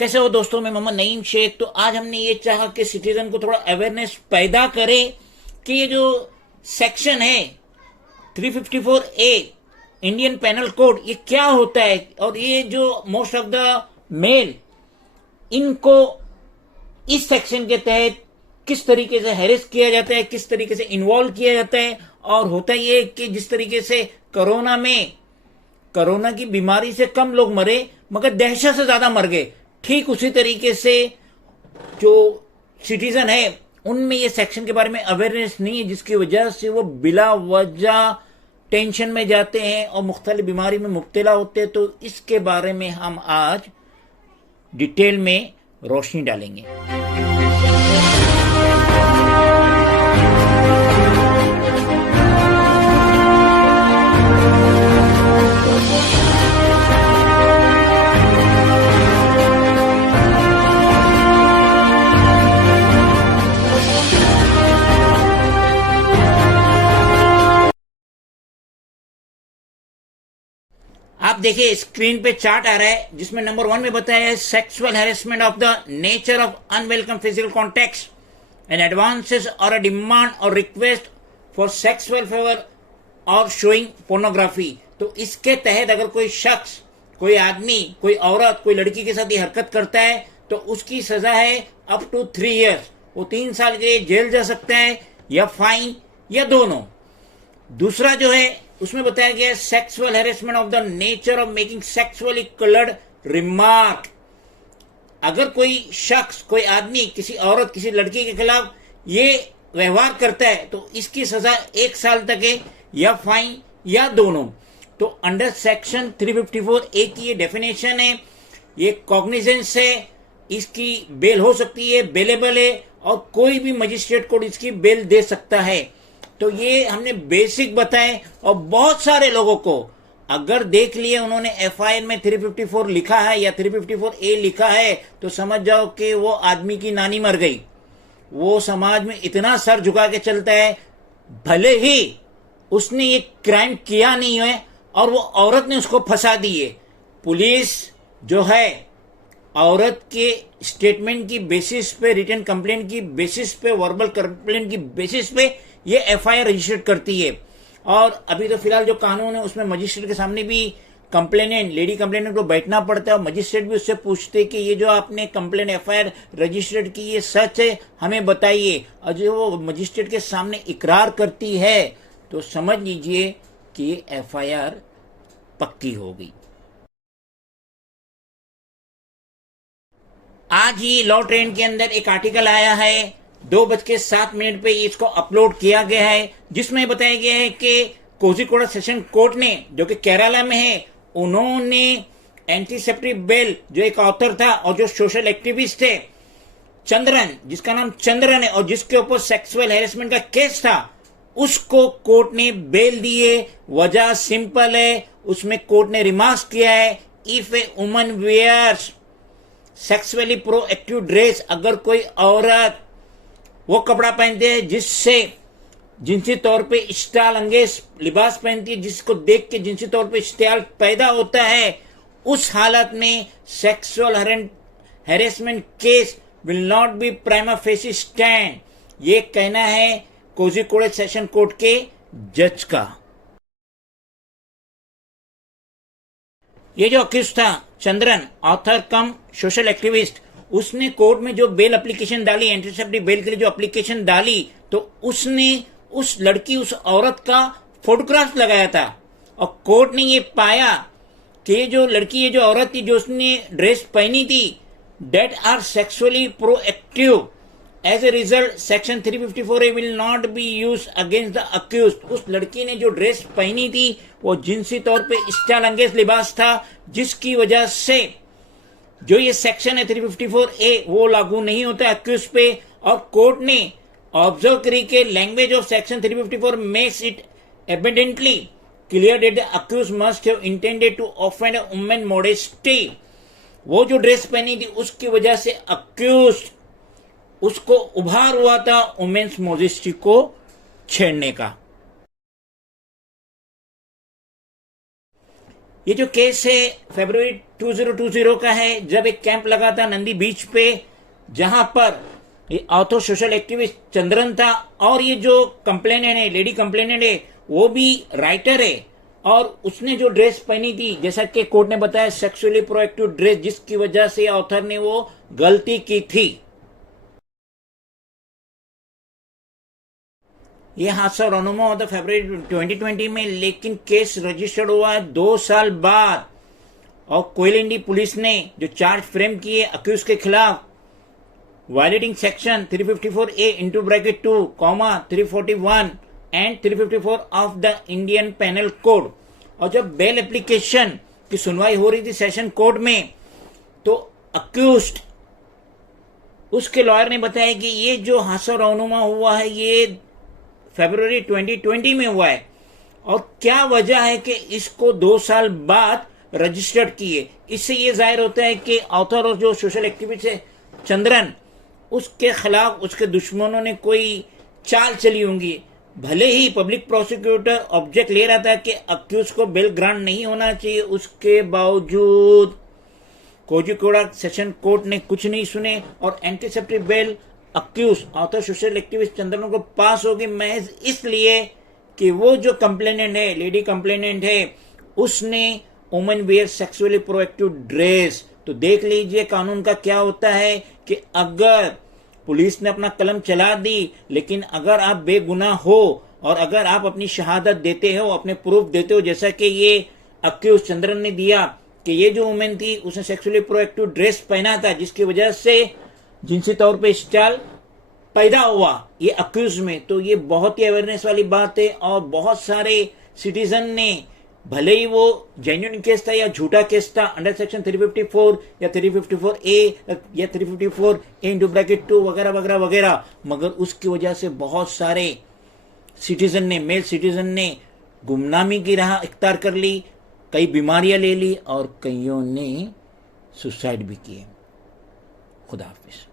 कैसे हो दोस्तों, मैं मोहम्मद नईम शेख। तो आज हमने ये चाहा कि सिटीजन को थोड़ा अवेयरनेस पैदा करें कि ये जो सेक्शन है 354 ए इंडियन पेनल कोड, ये क्या होता है और ये जो मोस्ट ऑफ द मेल इनको इस सेक्शन के तहत किस तरीके से हैरेस किया जाता है, किस तरीके से इन्वॉल्व किया जाता है। और होता ये कि जिस तरीके से कोरोना की बीमारी से कम लोग मरे मगर दहशत से ज्यादा मर गए, ठीक उसी तरीके से जो सिटीजन है उनमें ये सेक्शन के बारे में अवेयरनेस नहीं है, जिसकी वजह से वो बिला वजह टेंशन में जाते हैं और मुख्तलिफ बीमारी में मुब्तला होते हैं। तो इसके बारे में हम आज डिटेल में रोशनी डालेंगे। आप देखिए स्क्रीन पे चार्ट आ रहा है जिसमें नंबर 1 में बताया है sexual harassment of the nature of unwelcome physical contact and advances और अ डिमांड और रिक्वेस्ट फॉर सेक्सुअल फेवर और शोइंग पोर्नोग्राफी। तो इसके तहत अगर कोई शख्स, कोई आदमी, कोई औरत, कोई लड़की के साथ ये हरकत करता है तो उसकी सजा है अप टू 3 ईयर्स। वो 3 साल के जेल जा सकता है या फाइन या दोनों। दूसरा जो है उसमें बताया गया sexual harassment of the nature of making sexually coloured remark. अगर कोई शख्स, कोई आदमी किसी औरत, किसी लड़की के खिलाफ ये व्यवहार करता है तो इसकी सजा 1 साल तक है या फाइन या दोनों। तो अंडर सेक्शन 354 ए की ये डेफिनेशन है, ये कॉग्निजेंस है, इसकी बेल हो सकती है, बेलेबल है और कोई भी मजिस्ट्रेट कोर्ट इसकी बेल दे सकता है। तो ये हमने बेसिक बताए और बहुत सारे लोगों को अगर देख लिए उन्होंने एफआईआर में 354 लिखा है या 354 ए लिखा है तो समझ जाओ कि वो आदमी की नानी मर गई। वो समाज में इतना सर झुका के चलता है, भले ही उसने ये क्राइम किया नहीं है और वो औरत ने उसको फंसा दी है। पुलिस जो है औरत के स्टेटमेंट की बेसिस पे, रिटन कंप्लेंट की बेसिस पे, वर्बल कंप्लेंट की बेसिस पे ये एफआईआर रजिस्टर करती है। और अभी तो फिलहाल जो कानून है उसमें मजिस्ट्रेट के सामने भी कंप्लेनेंट, लेडी कंप्लेनेंट को बैठना पड़ता है और मजिस्ट्रेट भी उससे पूछते कि ये जो आपने कंप्लेंट एफआईआर रजिस्टर्ड की ये सच है, हमें बताइए। और जो वो मजिस्ट्रेट के सामने इकरार करती है तो समझ लीजिए कि ये एफआईआर पक्की हो गई। आज ही लॉ ट्रेंड के अंदर एक आर्टिकल आया है, 2:07 पे इसको अपलोड किया गया है, जिसमें बताया गया है कि कोझिकोड सेशन कोर्ट ने, जो कि केरला में है, उन्होंने एंटीसेप्टिक बेल, जो एक ऑथर था और जो सोशल एक्टिविस्ट है चंद्रन, जिसका नाम चंद्रन है और जिसके ऊपर सेक्सुअल हैरेसमेंट का केस था, उसको कोर्ट ने बेल दी है। वजह सिंपल है, उसमें कोर्ट ने रिमार्क किया है, if a woman wears sexually proactive dress, अगर कोई औरत वो कपड़ा पहनते हैं जिससे जिनसी तौर पे इश्तियाल अंगेज लिबास पहनती है, जिसको देख के जिनसी तौर पे इश्तियाल पैदा होता है, उस हालत में sexual harassment case will not B prima facie stand. ये कहना है कोझिकोड सेशन कोर्ट के जज का। ये जो अक्यूज था चंद्रन, ऑथर कम सोशल एक्टिविस्ट, उसने कोर्ट में जो बेल एप्लीकेशन डाली, एंटीसेप्टिक बेल के लिए जो एप्लीकेशन डाली, तो उसने उस लड़की, उस औरत का फोटोग्राफ लगाया था और कोर्ट ने ये पाया कि ये जो लड़की, ये जो औरत थी, जो उसने ड्रेस पहनी थी, that are sexually proactive. As a result section 354 A will not be use against the accused. उस लड़की ने जो ड्रेस पहनी थी वो जिनसी तौर पे इश्तियाल अंगेज लिबास था, जिसकी वजह से जो ये सेक्शन है 354 ए वो लागू नहीं होता है अक्यूज पे। और कोर्ट ने ऑब्जर्व करी के language of section 354 makes it evidently clear that the accuse must have intended to offend a women modesty. वो जो ड्रेस पहनी थी उसकी वजह से अक्यूज, उसको उभार हुआ था वुमेन्स मॉडेस्टी को छेड़ने का। ये जो केस है फरवरी 2020 का है, जब एक कैंप लगा था नंदी बीच पे, जहां पर ये ऑथो सोशल एक्टिविस्ट चंद्रन था, और ये जो कंप्लेनेंट है, लेडी कंप्लेनेंट है, वो भी राइटर है, और उसने जो ड्रेस पहनी थी, जैसा कि कोर्ट ने बताया, सेक्सुअली प्रोएक्टिव ड्रेस, जिसकी वजह से ऑथर ने वो गलती की थी। ये हादसा रोनुमा होता फरवरी 2020 में, लेकिन केस रजिस्टर्ड हुआ 2 साल बाद, और कोयलिंडी पुलिस ने जो चार्ज फ्रेम किए अक्यूज के खिलाफ, violating section 354A into bracket 2, 341 and 354 of the Indian penal code. और जब बेल एप्लीकेशन की सुनवाई हो रही थी सेशन कोर्ट में, तो अक्यूज्ड, उसके लॉयर ने बताया कि ये जो हादसा रोनुमा हुआ है ये फरवरी 2020 में हुआ है, और क्या वजह है कि इसको 2 साल बाद रजिस्टर्ड किए। इससे ये जाहिर होता है कि ऑथर और जो सोशल एक्टिविस्ट है चंद्रन, उसके खिलाफ उसके दुश्मनों ने कोई चाल चली होंगी। भले ही पब्लिक प्रोसिक्यूटर ऑब्जेक्ट ले रहा था कि अक्यूज को बेल ग्रांट नहीं होना चाहिए, उसके बावजूद कोझिकोड सेशन कोर्ट ने कुछ नहीं सुने, और anticipatory bail accused author social activist Chandran को पास होगी, महज इसलिए कि वो जो कंप्लेनेंट है, लेडी कंप्लेनेंट है, उसने women wear sexually proactive dress. तो देख लीजिए कानून का क्या होता है कि अगर पुलिस ने अपना कलम चला दी, लेकिन अगर आप बेगुनाह हो और अगर आप अपनी शहादत देते हो, अपने प्रूफ देते हो, जैसा कि ये अक्यूज चंद्रन ने दिया कि ये जो वुमेन थी उसने सेक्सुअली प्रोएक्टिव ड्रेस पहना था, जिसकी वजह से जिनसी तौर पे स्टाइल पैदा हुआ ये अक्यूज में, तो ये बहुत ही अवेयरनेस वाली बात है। और बहुत सारे सिटीजन ने, भले ही वो जेन्युइन केस था या झूठा केस था, अंडर सेक्शन 354 या 354A या 354A इंटू ब्रैकेट 2 वगैरह वगैरह वगैरह, मगर उसकी वजह से बहुत सारे सिटीजन ने, मेल सिटीजन ने गुमनामी की राह इख्तियार कर ली, कई बीमारियां ले ली, और कईयों ने सुसाइड भी किए। खुदा हाफिज।